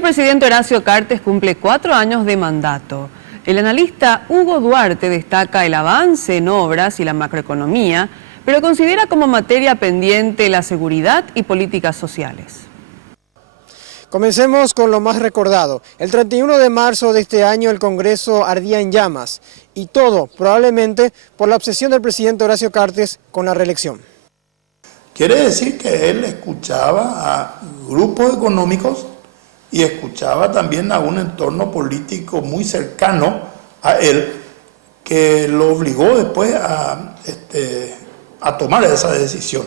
el presidente Horacio Cartes cumple 4 años de mandato. El analista Hugo Duarte destaca el avance en obras y la macroeconomía, pero considera como materia pendiente la seguridad y políticas sociales. Comencemos con lo más recordado. El 31 de marzo de este año el Congreso ardía en llamas, y todo probablemente por la obsesión del presidente Horacio Cartes con la reelección. Quiere decir que él escuchaba a grupos económicos y escuchaba también a un entorno político muy cercano a él, que lo obligó después a tomar esa decisión.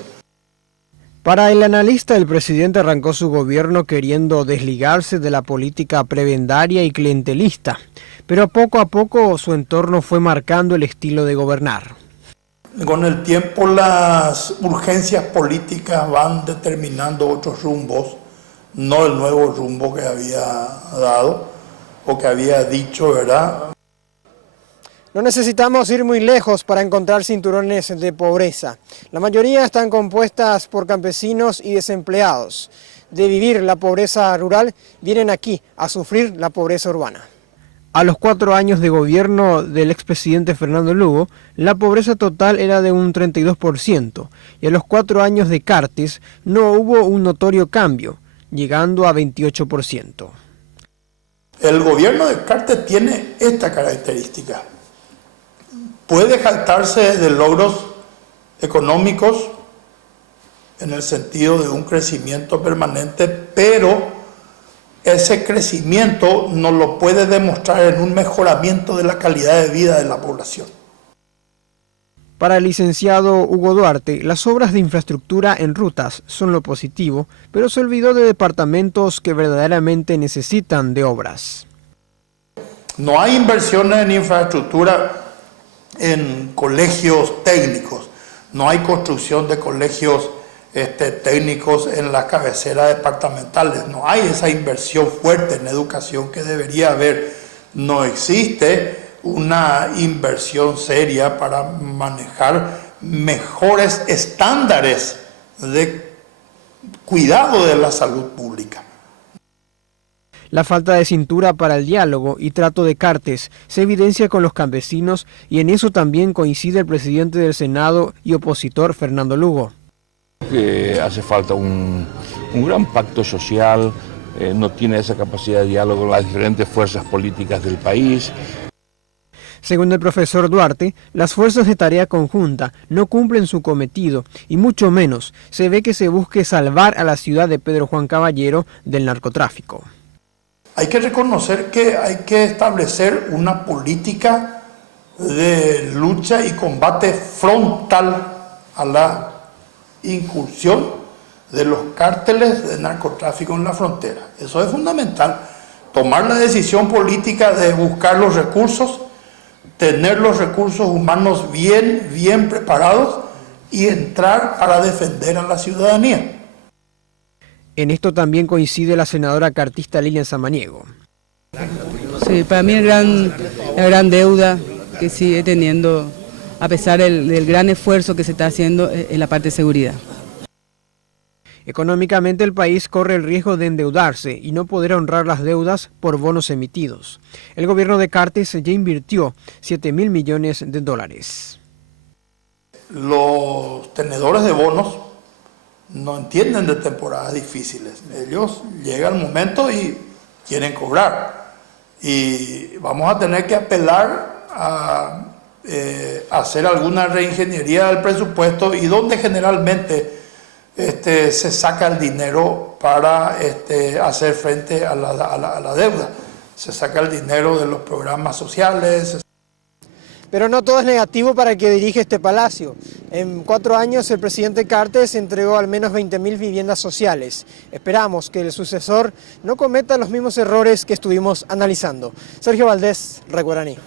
Para el analista, el presidente arrancó su gobierno queriendo desligarse de la política prebendaria y clientelista, pero poco a poco su entorno fue marcando el estilo de gobernar. Con el tiempo las urgencias políticas van determinando otros rumbos, no el nuevo rumbo que había dado o que había dicho, ¿verdad? No necesitamos ir muy lejos para encontrar cinturones de pobreza. La mayoría están compuestas por campesinos y desempleados. De vivir la pobreza rural, vienen aquí a sufrir la pobreza urbana. A los 4 años de gobierno del expresidente Fernando Lugo, la pobreza total era de un 32%, y a los 4 años de Cartes no hubo un notorio cambio, llegando a 28%. El gobierno de Cartes tiene esta característica. Puede jactarse de logros económicos en el sentido de un crecimiento permanente, pero ese crecimiento no lo puede demostrar en un mejoramiento de la calidad de vida de la población. Para el licenciado Hugo Duarte, las obras de infraestructura en rutas son lo positivo, pero se olvidó de departamentos que verdaderamente necesitan de obras. No hay inversiones en infraestructura en colegios técnicos, no hay construcción de colegios técnicos en las cabeceras departamentales, no hay esa inversión fuerte en educación que debería haber, no existe una inversión seria para manejar mejores estándares de cuidado de la salud pública. La falta de cintura para el diálogo y trato de Cartes se evidencia con los campesinos, y en eso también coincide el presidente del Senado y opositor Fernando Lugo. Que hace falta un gran pacto social, no tiene esa capacidad de diálogo con las diferentes fuerzas políticas del país. Según el profesor Duarte, las fuerzas de tarea conjunta no cumplen su cometido, y mucho menos se ve que se busque salvar a la ciudad de Pedro Juan Caballero del narcotráfico. Hay que reconocer que hay que establecer una política de lucha y combate frontal a la incursión de los cárteles de narcotráfico en la frontera. Eso es fundamental. Tomar la decisión política de buscar los recursos, tener los recursos humanos bien preparados y entrar para defender a la ciudadanía. En esto también coincide la senadora cartista Lilian Samaniego. Sí, para mí la gran deuda que sigue teniendo, a pesar del gran esfuerzo que se está haciendo en la parte de seguridad. Económicamente el país corre el riesgo de endeudarse y no poder honrar las deudas por bonos emitidos. El gobierno de Cartes ya invirtió $7.000 millones. Los tenedores de bonos no entienden de temporadas difíciles. Ellos llega el momento y quieren cobrar. Y vamos a tener que apelar a hacer alguna reingeniería del presupuesto, y donde generalmente se saca el dinero para hacer frente a la deuda. Se saca el dinero de los programas sociales. Pero no todo es negativo para el que dirige este palacio. En 4 años el presidente Cartes entregó al menos 20.000 viviendas sociales. Esperamos que el sucesor no cometa los mismos errores que estuvimos analizando. Sergio Valdés, Reguaraní.